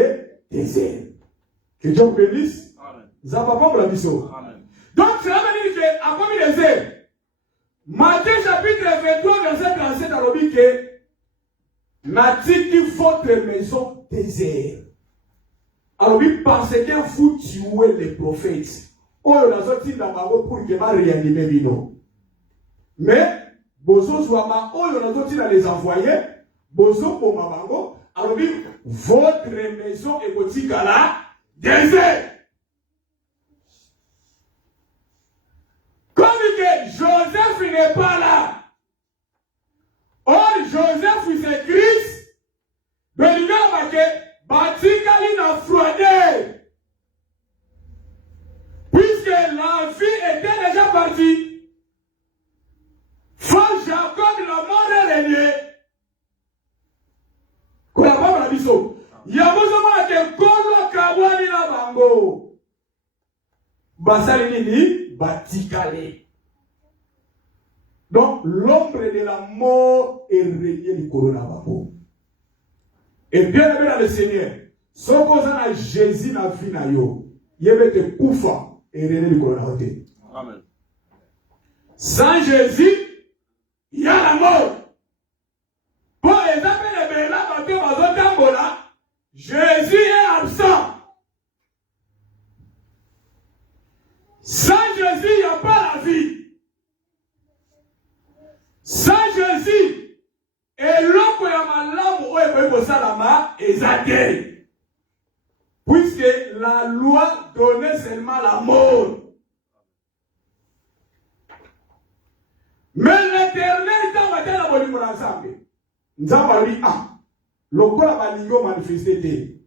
désert. Que Dieu bénisse. Zaba pas pour la mission. Donc, cela veut dire que, à quoi il désert? Matthieu chapitre 23, verset 37, à l'objet que Natiki votre maison désert. Alors oui, parce que vous tuez les prophètes. Oh, on a sorti d'abord pour que ma réanimer vino. Mais, bozo zwama, oh, on a sorti dans les envoyer, bozo pour mabango. Alors oui, votre maison est petit là, désert. Comme que Joseph n'est pas là. Or, Joseph, c'est Christ. Mais il a marqué, Batikali n'a froidé. Puisque la vie était déjà partie. Frère Jacob, la mort est régnée. Qu'on n'a pas la mission. Il y a besoin de Kolo Kawani la Bango. Basali Nini, Batikali. Donc, l'ombre de la mort est régnée du coronavirus. Et bien aimé dans le Seigneur, ce qu'on a Jésus dans la vie, il y avait des koufa et régné du coronavirus. Amen. Sans Jésus, il y a la mort. Pour exemple, les Béla, Jésus est absent. Sans Jésus, il n'y a pas la vie. Sans Jésus, et l'homme qui a malamu ou salama est zadé. Puisque la loi donnait seulement la mort. Mais l'Éternel est dans la bonne humeur ensemble. Nous avons dit, le corps a manifesté.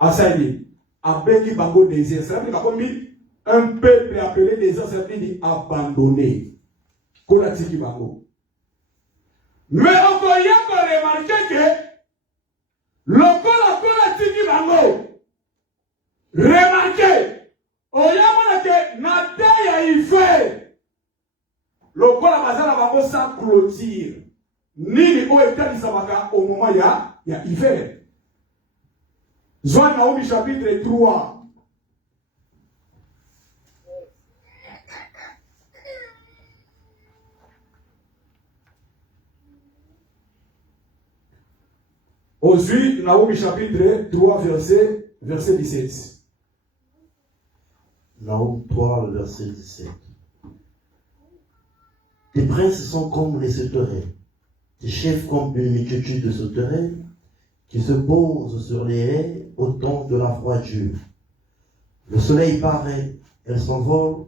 Asaïe, a béni bango désert. Ça veut dire qu'il un peuple appelé désert, ça veut dire abandonné. Kolatiki bango. Mais on peut y remarquer que le kolatiki bango. Remarquez, on y a que Nataya y fait. Le kola bango sans clôture. Ni au état du sabaka au moment il y a hiver. Joan Naomi chapitre 3. Aujourd'hui, Naomi chapitre 3, verset 17. Naomi 3, verset 17. Tes princes sont comme les sauterelles, tes chefs comme une multitude de sauterelles qui se posent sur les haies au temps de la froidure. Le soleil paraît, elles s'envolent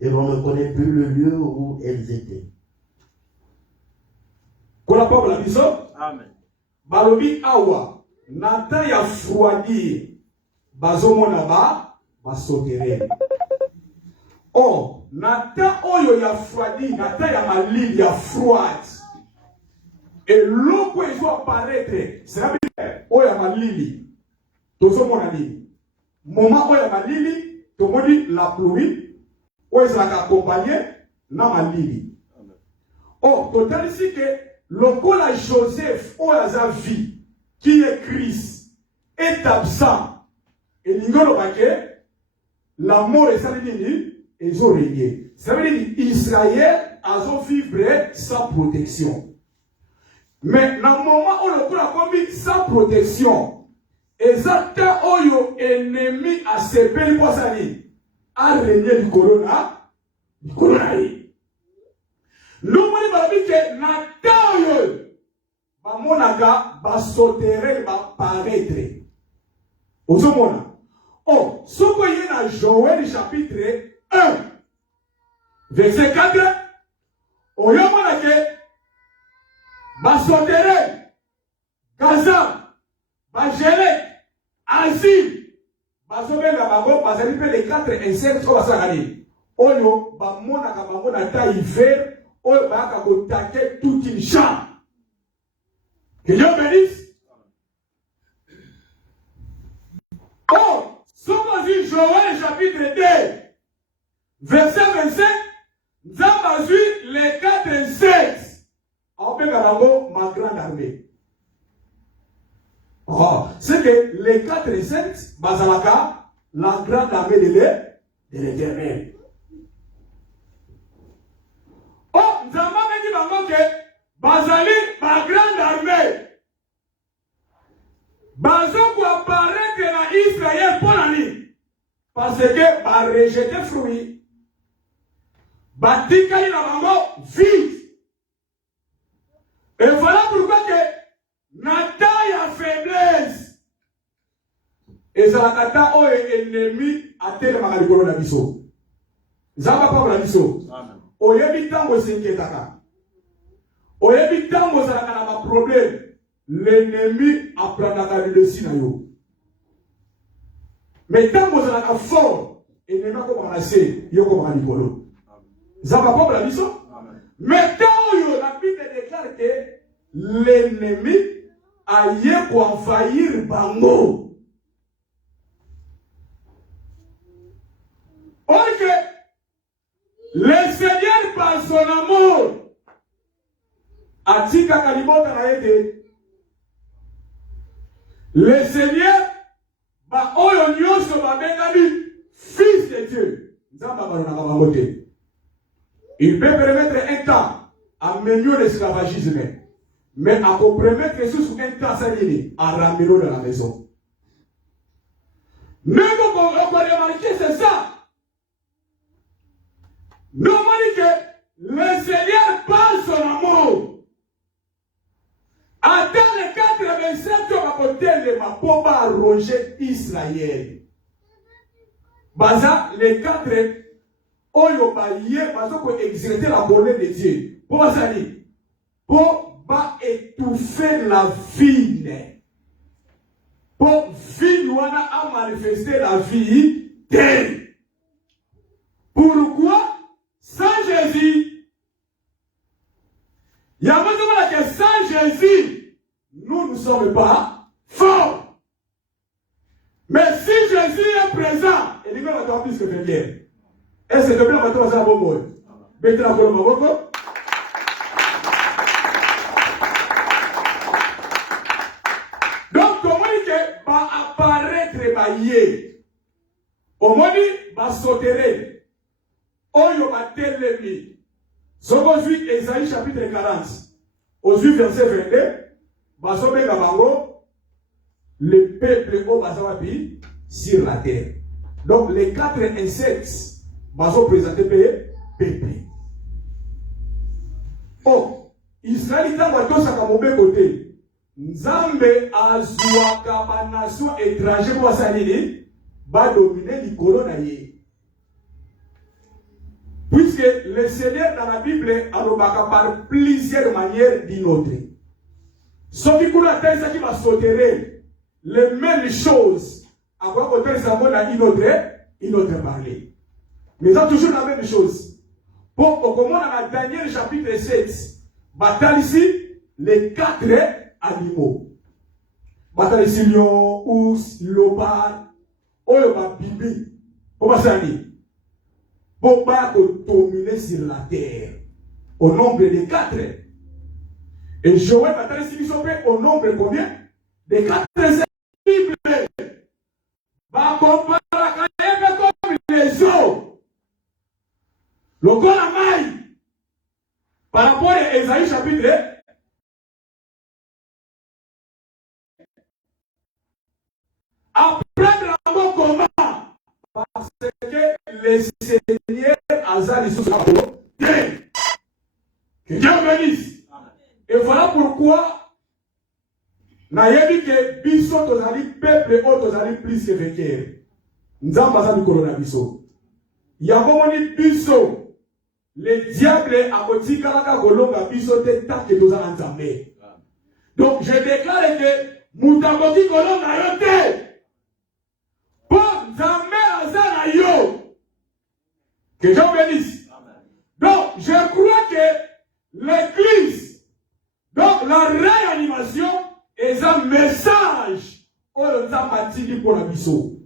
et l'on ne connaît plus le lieu où elles étaient. Qu'on a pas la vision? Amen. Balobi awa, Nathan ya froidi, bazomona ba sauterelle. Oh, Nathan oyo ya froidi, Nathan ya malili ya froide. Et l'eau qui doit apparaître, c'est la bière, oyo ya malili. Tozomona nini? Moment oyo ya malili, tomoni la pluie, oyo ezalaka accompagné na malili. Oh, total ici que le col à Joseph, ou à sa vie, qui est Christ, est absent. Et l'ingolo baké, la mort est salinini, ils ont régné. Ça veut dire qu'Israël a vivre sans protection. Mais dans le moment où le a commis sans protection, exactement où l'ennemi a séparé pour ça, a régné du corona. Nous avons dit que Nathan, Bamonaka, va sauter, va paraître. Oh, ce qu'on y a dans Joël chapitre 1, verset 4, on y a que Basotere, Gaza, Bajelek, Asie, Basobe, Babango, Bazalipe, les 4 insectes au Basagani. Oyo, Bamonaka, Bamonaka, hiver, Oyo, Baka, Kotake, toute une chambre. Que Dieu bénisse. Oh, ce qu'on dit Joël chapitre 2, verset 25, nous avons vu les 4 insectes. On peut dire ma grande armée. Oh, c'est que les 4 insectes, Bazalaka, la grande armée de l'Éternel. Oh, nous avons dit que Bazali, ma grande armée. Bazo pour apparaître dans Israël pour l'année. Parce que va rejeter fruit. Batika il a vraiment vite. Et voilà pourquoi que Nathan a faiblesse. Et ça la Nathan est ennemi à tel magal corona biso. Zamba pas la biso. Oyebi tango s'inquiétaka. Oyebi tango ça na problème. L'ennemi apprendra le dessus na yo. Mais tant que vous êtes fort, l'ennemi a commencé, il y a commencé à l'ipolo. Zamba pas la mission. Mais tant que la Bible déclare que l'ennemi a eu pour envahir Bango. Or que le Seigneur par son amour a dit qu'à Kalibota a été. Le Seigneur, fils de Dieu, il peut permettre un temps à mener l'esclavagisme, mais à compromettre sous un temps à ramener dans la maison. Même qu'on remarquer, c'est ça. Normalement que le Seigneur parle son amour. Attends les 87 ans à côté de ma pompe à ronger Israël. Baza, les 4 oyo baye, baza pour exercer la volonté de Dieu. Pour ça dire, pour étouffer la vie. Pour vie, a manifester la vie d'elle. Pourquoi? Sans Jésus. Il y a besoin que sans Jésus, nous ne sommes pas forts. Mais si Jésus est présent, il va avoir plus que quelqu'un. Et c'est de bien maintenant ça bon mot. Maintenant pour le moment. Donc comment il va apparaître baillé. Au moins il va sauter. Oyo va télémi. Second suite, Esaïe chapitre 40. Au suite verset 22, le peuple au Bazawapi sur la terre. Donc les 4 insectes sont présentés peuple. Oh, Israël est en train de mauvais côté. Nzambe azuaka ba nation étranger pour salini va dominer le coronavirus. Puisque le Seigneur dans la Bible a par plusieurs manières d'innoter. Ce qui coule à terre, qui va sauter les mêmes choses. À quoi côté ça va innoter parler. Mais c'est toujours la même chose. Pour au comment dans la Daniel chapitre 7, bataille ici les 4 animaux. Bataille ici lion, ours, léopard, oyo bibi. Comment ça dit? Pour pas dominer sur la terre. Au nombre de 4. Et Joël va t'aller au nombre de combien? De 4 Bible. Va comparer comme les eaux. lokola mai. Par rapport à Esaïe chapitre, apprendre un mot commun. Parce que le Seigneur a dit que Dieu bénisse. Et voilà pourquoi nayebi que biso tozali peuple o tozali plus que vainqueur. Nzamba aza mikolo na biso. Yango moni biso le diable a kotikalaka kolonga biso te tant que tozala nzambe. Donc je déclare que mutaboki kolonga yo te. Bon nzambe aza na yo. Que Dieu bénisse. Donc je crois que l'église, donc la réanimation est un message au Nzambatili pour la biso.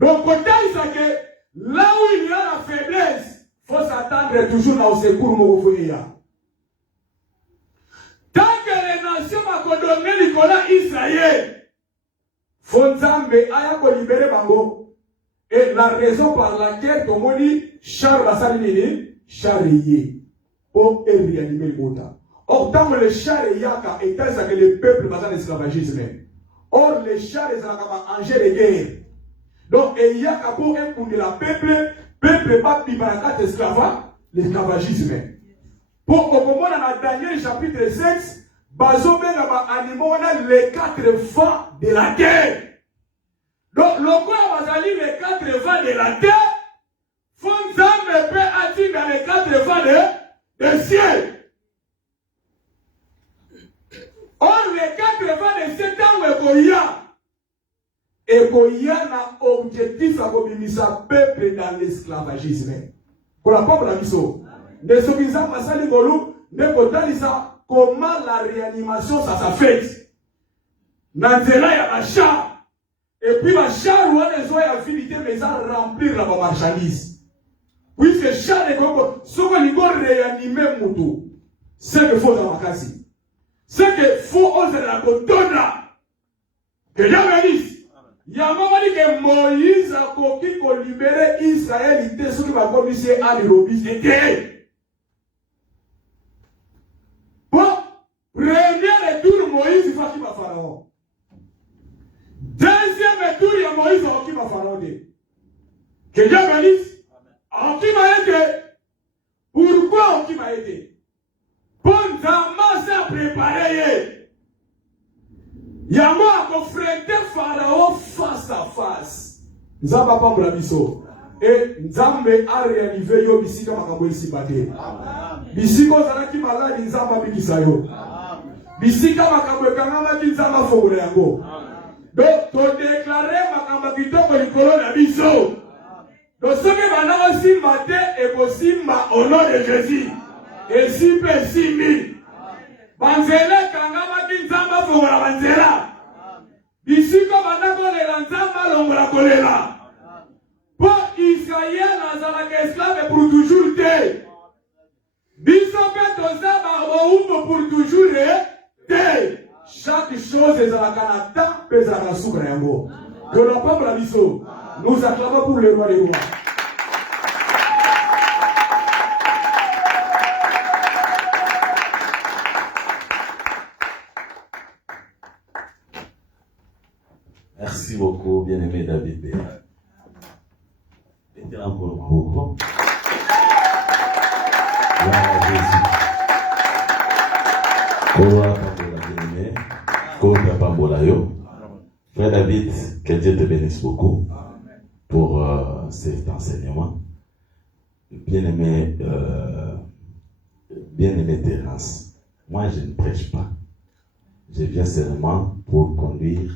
Donc quand il que là où il y a la faiblesse, il faut s'attendre toujours au secours Mokofoya. Tant que les nations vont donner Nicolas Israël, faut Nzambe aya ko libérer bango. Et la raison par laquelle tout le monde dit char basalimini charrier. Pour réanimer le monde. Or, tant que le char est yaka, et tel que le peuple va dans l'esclavagisme. Or, le char est un enjeu de guerre. Donc, il y a pour un coup de la peuple va pibaraka l'esclavagisme. Pour au moment dans Daniel chapitre 6, bazo benga animaux les 4 vents de la terre. Donc, le quoi va aller les 4 vents de la terre, Fonzambe peut atteindre les 4 vents de ciel. Or, les 4 vents de 7 ans, Ekoya na objectif à kobimisa peuple dans l'esclavagisme. Pour la peuple la mission. Ne s'obisa masali golu, ne kotalisa comment la réanimation ça s'affecte. Nanzela ya bachar. Et puis bachar ou les oya affinité mais ça remplir la marchandise. Puisque char est comme ce que l'on réanimer moto. C'est que faut dans la case. C'est que faut oser la cotonne. Que Dieu bénisse. Il y a un moment que Moïse a coquille pour libérer Israël. Il était sur le commissaire à l'Irobis. Bon, premier tour, Moïse va qui va Pharaon. Deuxième tour, il y a Moïse qui va Pharaon. Que Dieu bénisse. En qui m'a aidé? Pourquoi en qui m'a aidé? Bon, Zama s'est préparé. Yamo a confronté Pharaon face à face. Nzamba pa mbrabiso. Et Nzambe a réanivé yo bisika makambo isi bate. Bisiko zalaki maladi Nzamba bikisa yo. Bisika makambo ekangama ki Nzamba fongole yango. Donc to déclarer makambo kitoko likolo na biso. Donc ce que maintenant simba te et simba au nom de Jésus. Et si peu simbi. Banzela kangama ki Nzamba fongola banzela. Bisiko banda kolela Nzamba longola kolela. Pour Israël nazalaka esclave pour toujours te. Biso pe tozaba oumbo pour toujours te. Chaque chose ezalaka na temps pe ezalaka soukra yango. Que le peuple la biso. Nous acclamons pour le roi des rois. Merci beaucoup, bien-aimé David B. Et encore beaucoup. Gloire à Jésus. Koa Pambola bien-aimé. Koa Pambola yo. Frère David, que Dieu te bénisse beaucoup pour cet enseignement. Bien-aimé Terence, moi je ne prêche pas. Je viens seulement pour conduire